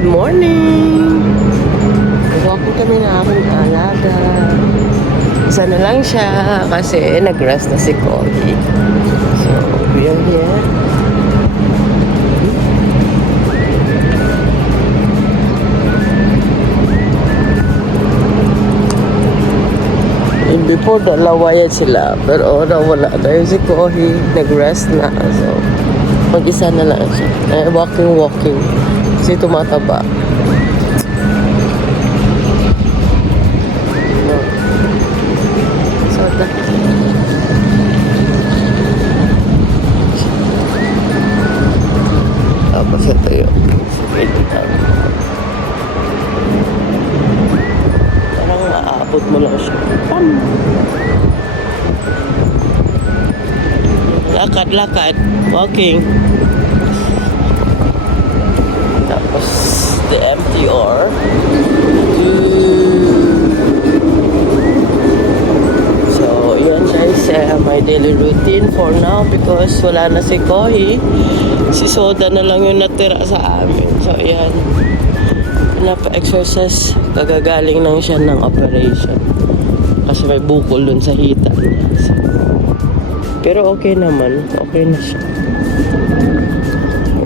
Good morning! Nag-walking kami na aking alaga. Isa na lang siya kasi nag-rest na si Cody. So, we are here. Before, dalawa yan sila. Pero nawala na yun si Cody. Nag-rest na. So, mag-isa na lang siya. Walking. Kasi tumataba. So, tapos ito yun. Parang maabot mo lang siya. Lakad. Walking. Tapos, the MTR. So, yun guys, my daily routine for now because wala na si Kohi. Si Soda na lang yung natira sa amin. So, yan. Pinapa-exercise. Kagagaling lang siya ng operation. Kasi may bukol dun sa hita niya. So, pero okay naman. Okay na siya.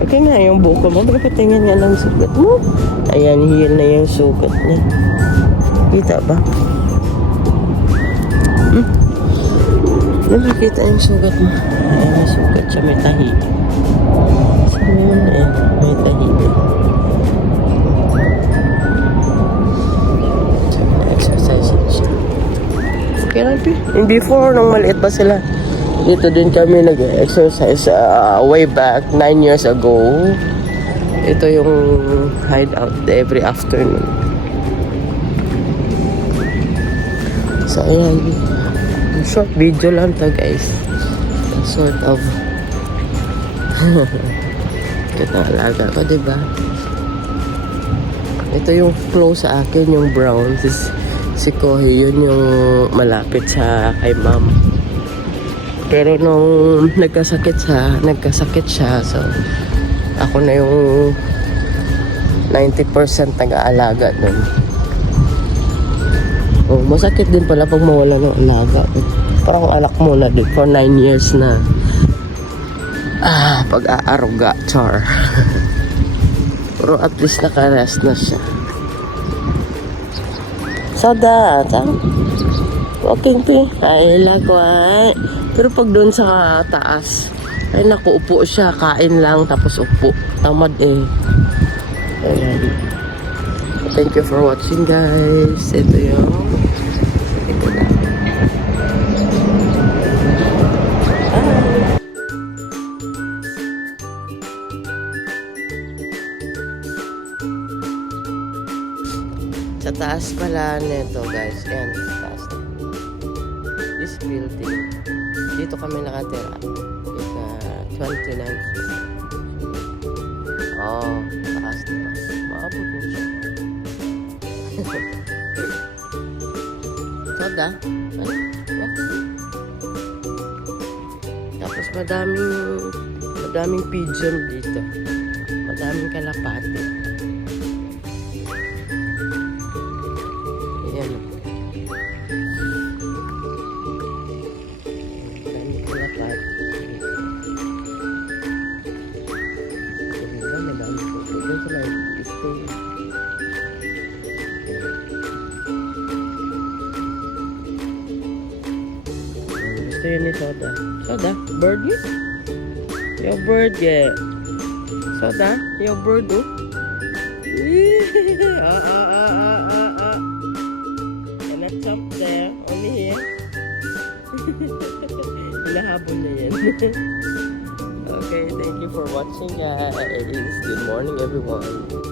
Okay nga yung bukol mo. Pagkatingin nga ng sugat mo. Ayan, heal na yung sugat niya. Kita ba? Nakikita yung sugat mo. Ayan, may sugat siya. May tahi. So, yun. Ayan, may tahi. So, exercise siya. Okay lang, Pi. Yung before, nung maliit pa sila. Dito din kami nag-exercise way back 9 years ago. Ito yung hideout every afternoon. So, ayan. Short video lang to guys. Sort of kinalaga ko, diba? Ito yung close sa akin, yung brown. Si Kohi, yun yung malapit sa kay ma'am. Pero nung nagkasakit siya, so ako na yung 90% nag-aalaga nun. Oh, masakit din pala pag mawala ng alaga. Parang alak mo na din for 9 years na pag-aaruga, char. Pero at least naka-rest na siya. Soda, walking Pi. Ay, lagway. Pero pag doon sa taas, ay naku, upo siya, kain lang, tapos upo. Tamad eh. Ayan. Thank you for watching guys. Ito yung ito na. Sa taas pala nito guys. Ayan, sa taas na. This building. Dito kami nakatira. Ika 29th. Oh, taas na. Maabot mo siya. Soda? Ano? Tapos madaming pigeon dito. Madaming kalapate. Ayan. Madaming kalapate. Madaming puto. Doon sila stay. Gusto yun ni Soda. Soda, bird yun? Your bird, yeah. Soda, your bird, oh. Cannot jump there, only here. Hinahabol na yan. Okay, thank you for watching guys. Good morning everyone.